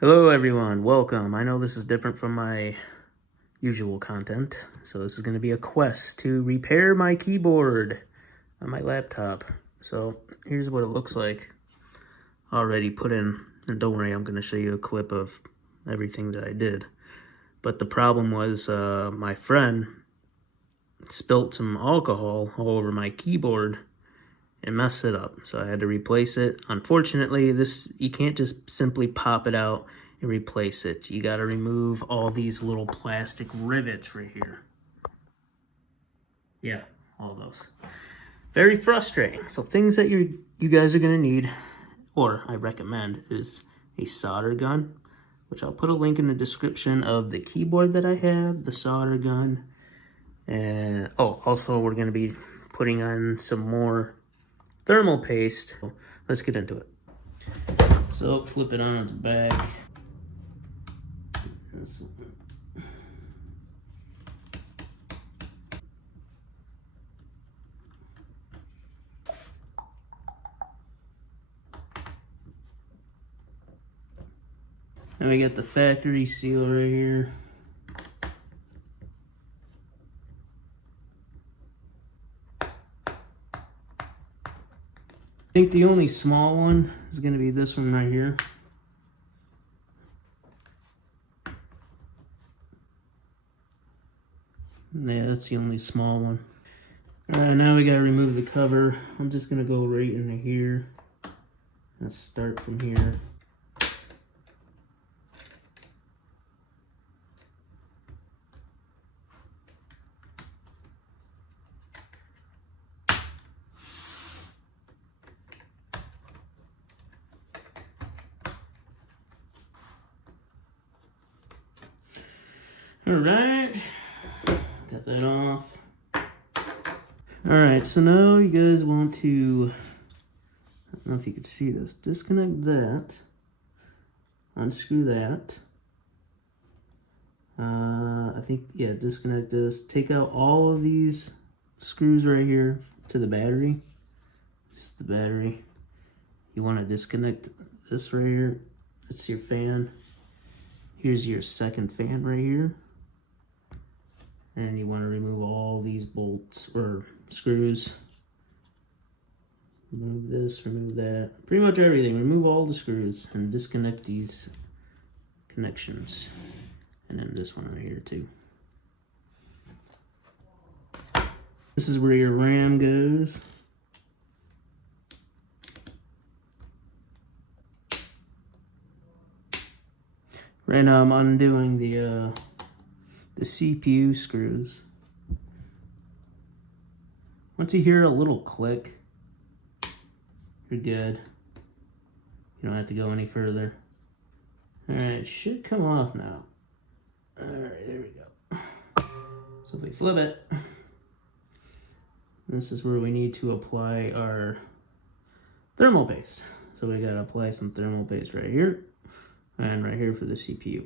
Hello everyone, welcome. I know this is different from my usual content, so this is going to be a quest to repair my keyboard on my laptop. So here's what it looks like already put in, and don't worry, I'm going to show you a clip of everything that I did. But the problem was my friend spilt some alcohol all over my keyboard and messed it up, so I had to replace it. Unfortunately, you can't just simply pop it out and replace it. You got to remove all these little plastic rivets right here. Yeah, all those. Very frustrating. So things that you guys are gonna need, or I recommend, is a solder gun, which I'll put a link in the description of the keyboard that I have, the solder gun, and also we're gonna be putting on some more thermal paste. Let's get into it. So flip it on the back. And we got the factory seal right here. I think the only small one is going to be this one right here. Yeah, that's the only small one. Alright, now we got to remove the cover. I'm just going to go right into here. Let's start from here. Alright, got that off. Alright, so now you guys want to, I don't know if you can see this, disconnect that, unscrew that. I think, yeah, disconnect this. Take out all of these screws right here to the battery. This is the battery. You want to disconnect this right here. That's your fan. Here's your second fan right here. And you want to remove all these bolts or screws. Remove this, remove that. Pretty much everything. Remove all the screws and disconnect these connections. And then this one right here too. This is where your RAM goes. Right now I'm undoing the CPU screws. Once you hear a little click, you're good. You don't have to go any further. Alright, it should come off now. Alright, there we go. So if we flip it, this is where we need to apply our thermal paste. So we gotta apply some thermal paste right here, and right here for the CPU.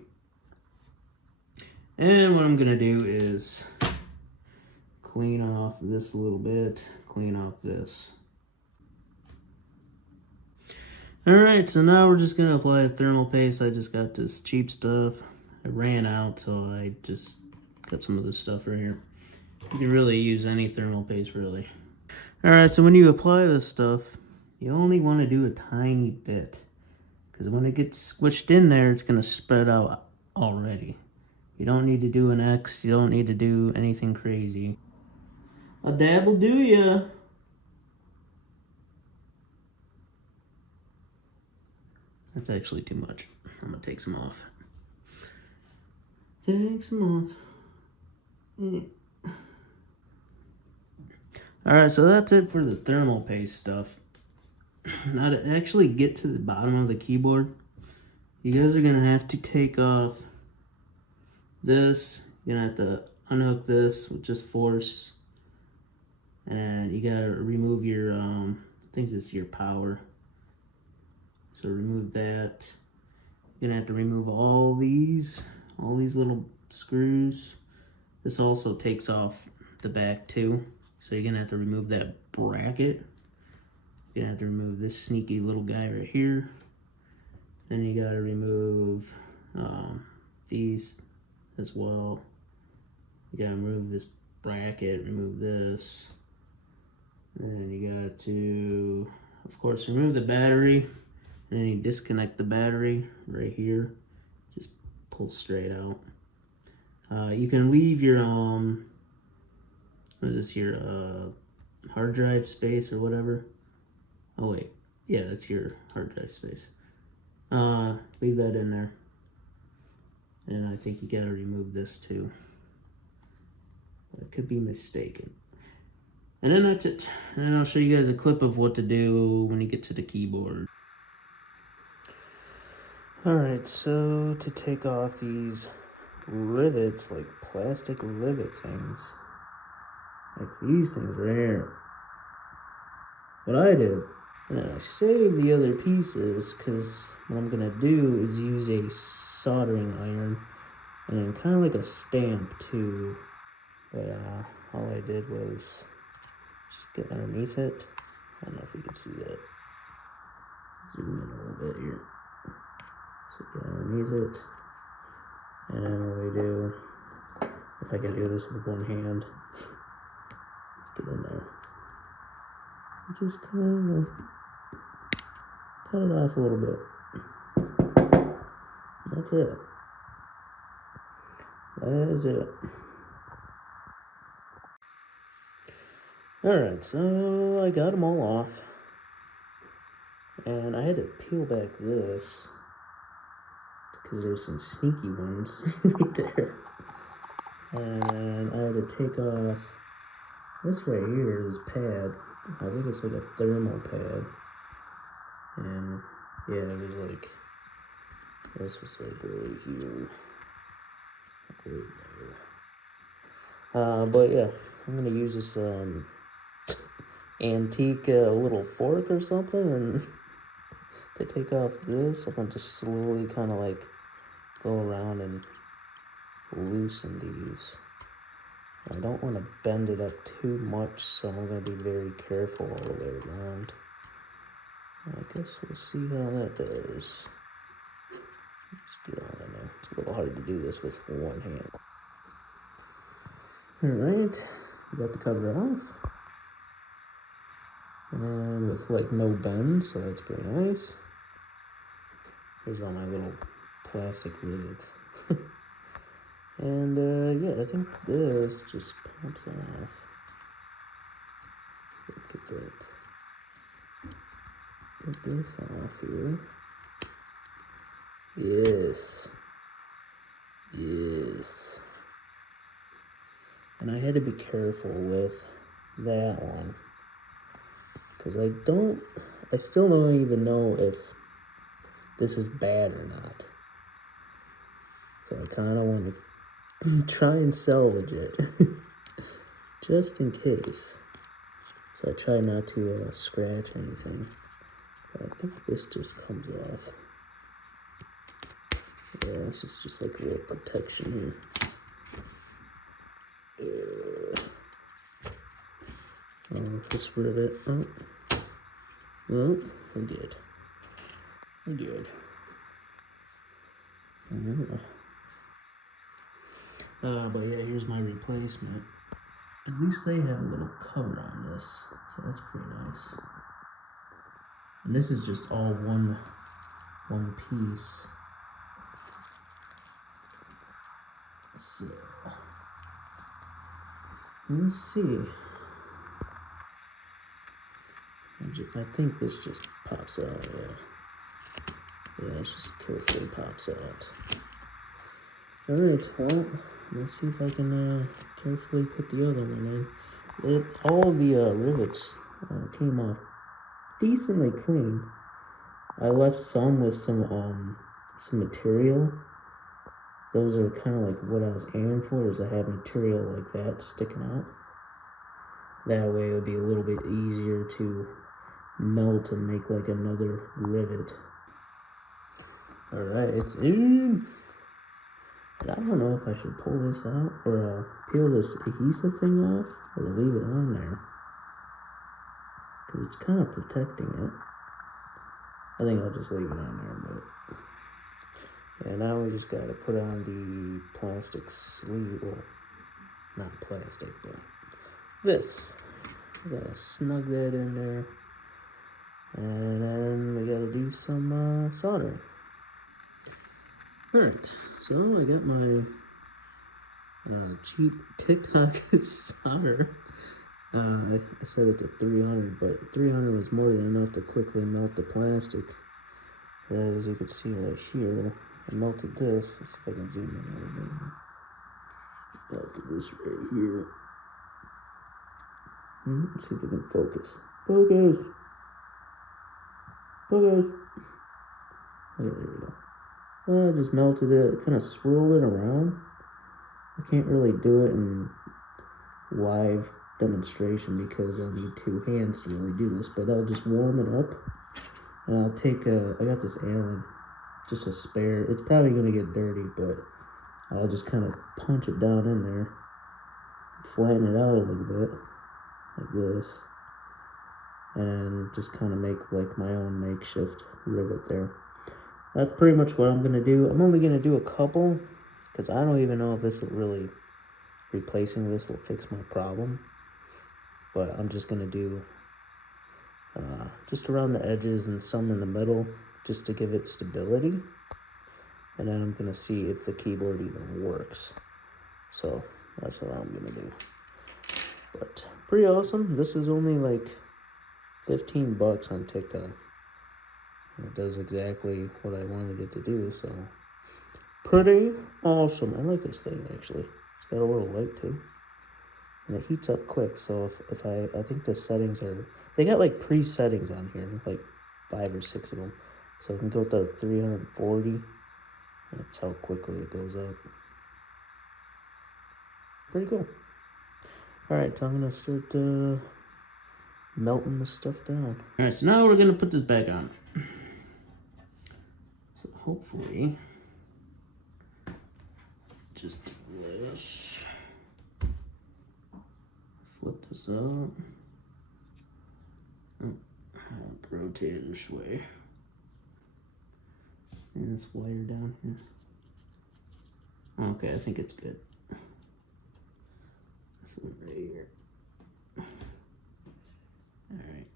And what I'm gonna do is clean off this a little bit, clean off this. Alright, so now we're just gonna apply a thermal paste. I just got this cheap stuff. I ran out, so I just got some of this stuff right here. You can really use any thermal paste, really. Alright, so when you apply this stuff, you only want to do a tiny bit, because when it gets squished in there, it's going to spread out already. You don't need to do an X, you don't need to do anything crazy. A dab will do ya. That's actually too much. I'm going to take some off. Take some off. Alright, so that's it for the thermal paste stuff. Now to actually get to the bottom of the keyboard, you guys are going to have to take off this. You're going to have to unhook this with just force. And you got to remove your, I think this is your power. So remove that. You're going to have to remove all these little screws. This also takes off the back too. So you're going to have to remove that bracket. You're going to have to remove this sneaky little guy right here. Then you gotta remove these as well. You gotta remove this bracket, remove this. Then you got to, of course, remove the battery. And then you disconnect the battery right here. Just pull straight out. You can leave your what is this, your hard drive space or whatever. Oh wait, yeah, that's your hard drive space. Leave that in there. And I think you gotta remove this too. I could be mistaken. And then that's it. And then I'll show you guys a clip of what to do when you get to the keyboard. Alright, so to take off these rivets, like plastic rivet things, like these things right here, what I did, and then I saved the other pieces, because what I'm going to do is use a soldering iron, and then kind of like a stamp too, but all I did was just get underneath it. I don't know if you can see that. Zoom in a little bit here. So get underneath it, and then what we do, if I can do this with one hand, let's get in there. Just kind of cut it off a little bit. That's it. That is it. Alright, so I got them all off. And I had to peel back this, because there's some sneaky ones right there. And I had to take off this right here, this pad. I think it's like a thermal pad. And yeah, it was like, this was like right here. Right there. But yeah, I'm gonna use this antique little fork or something, and to take off this, I'm gonna just slowly kind of like go around and loosen these. I don't want to bend it up too much, so I'm going to be very careful all the way around. I guess we'll see how that does. Let's get on in there. It's a little hard to do this with one hand. Alright, we got the cover off. And with like no bend, so that's pretty nice. Here's all my little plastic rivets. And yeah, I think this just pops off. Look at that. Get this off here. Yes. Yes. And I had to be careful with that one, because I still don't even know if this is bad or not. So I kind of want to try and salvage it, just in case. So I try not to scratch anything. But I think this just comes off. Yeah, this is just like a little protection here. Oh, this rivet. Oh, well, we're good. We're good. But yeah, here's my replacement. At least they have a little cover on this, so that's pretty nice. And this is just all one piece. So let's see. I think this just pops out. Yeah, it just carefully pops out. Alright, well, let's see if I can carefully put the other one in. All the rivets came off decently clean. I left some with some material. Those are kind of like what I was aiming for, is I have material like that sticking out. That way it would be a little bit easier to melt and make like another rivet. Alright, it's in. And I don't know if I should pull this out or peel this adhesive thing off or leave it on there, because it's kind of protecting it. I think I'll just leave it on there, but And now we just gotta put on the plastic sleeve, well, not plastic, but this. We gotta snug that in there. And then we gotta do some soldering. Alright, so I got my cheap TikTok solder. I set it to 300, but 300 was more than enough to quickly melt the plastic. As you can see right here, I melted this. Let's see if I can zoom in a little bit. Melted this right here. Let's see if we can focus. Focus! Focus! Okay, there we go. I just melted it, kind of swirled it around. I can't really do it in live demonstration because I'll need two hands to really do this, but I'll just warm it up. And I'll take I got this Allen, just a spare. It's probably gonna get dirty, but I'll just kind of punch it down in there, flatten it out a little bit, like this, and just kind of make like my own makeshift rivet there. That's pretty much what I'm gonna do. I'm only gonna do a couple, because I don't even know if this will really, replacing this will fix my problem. But I'm just gonna do just around the edges and some in the middle, just to give it stability. And then I'm gonna see if the keyboard even works. So that's what I'm gonna do. But pretty awesome. This is only like 15 bucks on TikTok. And it does exactly what I wanted it to do, so pretty awesome. I like this thing actually. It's got a little light too. And it heats up quick, so if I think the settings are, they got like pre-settings on here, like 5 or 6 of them. So I can go to 340. That's how quickly it goes up. Pretty cool. Alright, so I'm gonna start melting the stuff down. Alright, so now we're gonna put this back on. So hopefully, just do this. Flip this up. Rotate it this way. And this wire down here. Okay, I think it's good. This one right here. Alright.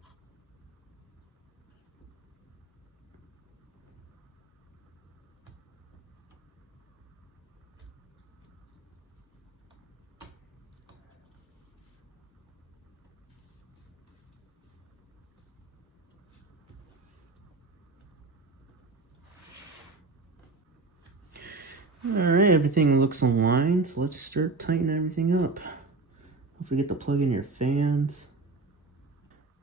Alright, everything looks aligned, so let's start tightening everything up. Don't forget to plug in your fans.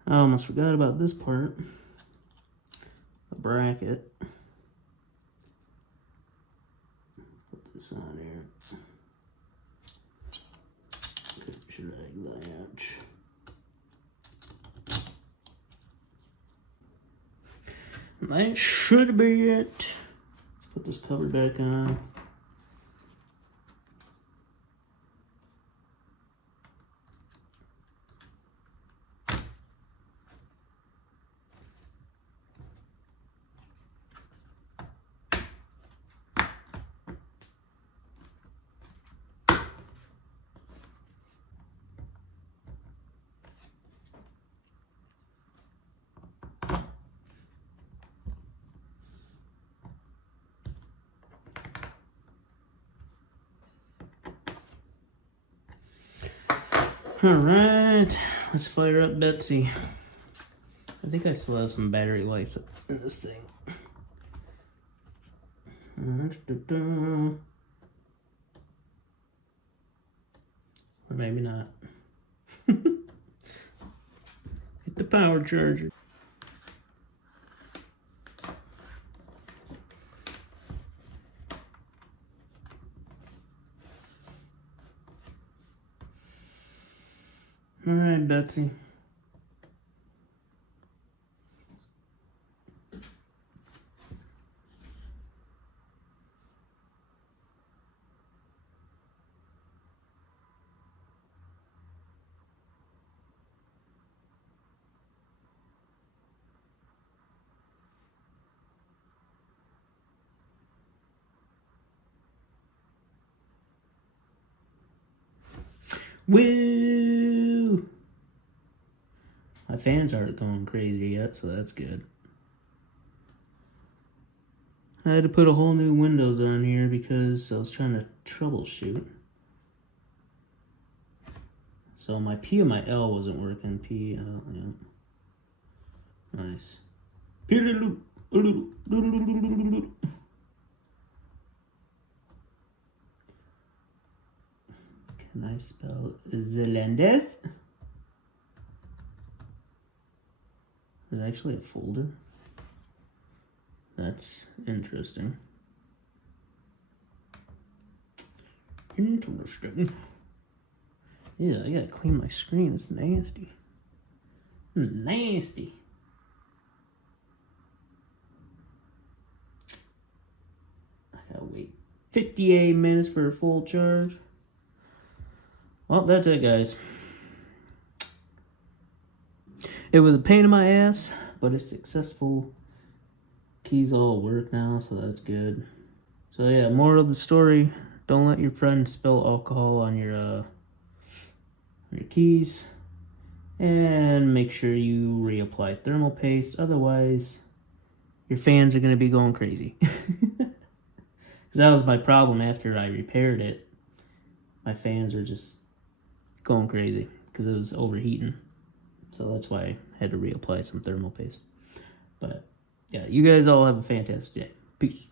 I almost forgot about this part. The bracket. Put this on here. Should I latch? That should be it. Let's put this cover back on. Alright, let's fire up Betsy. I think I still have some battery life in this thing. Or maybe not. Hit the power charger. Alright, Betsy. Woo! My fans aren't going crazy yet, so that's good. I had to put a whole new Windows on here because I was trying to troubleshoot. So my P and my L wasn't working. P, L, yeah. Nice. Can I spell Zelandeth? There's actually a folder. That's interesting. Interesting. Yeah, I gotta clean my screen. It's nasty. It's nasty. I gotta wait 58 minutes for a full charge. Well, that's it, guys. It was a pain in my ass, but it's successful. Keys all work now, so that's good. So yeah, moral of the story, don't let your friends spill alcohol on your keys. And make sure you reapply thermal paste, otherwise your fans are going to be going crazy. Because that was my problem after I repaired it. My fans were just going crazy because it was overheating. So that's why I had to reapply some thermal paste. But yeah, you guys all have a fantastic day. Peace.